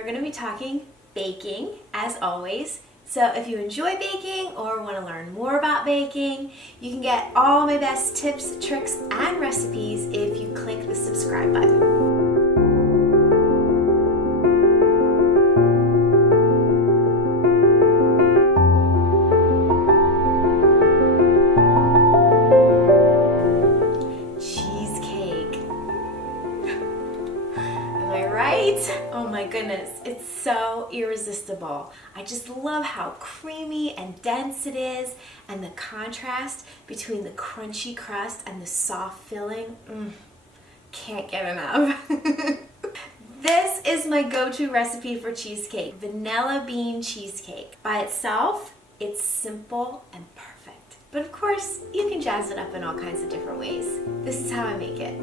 are going to be talking baking, as always. So if you enjoy baking or want to learn more about baking, you can get all my best tips, tricks, and recipes if you click the subscribe button. Oh my goodness, it's so irresistible. I just love how creamy and dense it is, and the contrast between the crunchy crust and the soft filling. Can't get enough. This is my go-to recipe for cheesecake, vanilla bean cheesecake. By itself, it's simple and perfect. But of course, you can jazz it up in all kinds of different ways. This is how I make it.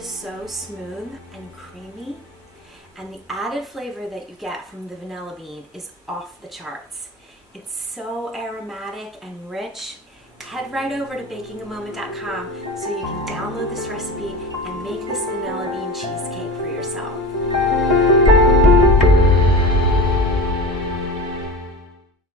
So smooth and creamy, and the added flavor that you get from the vanilla bean is off the charts. It's so aromatic and rich. Head right over to bakingamoment.com so you can download this recipe and make this vanilla bean cheesecake.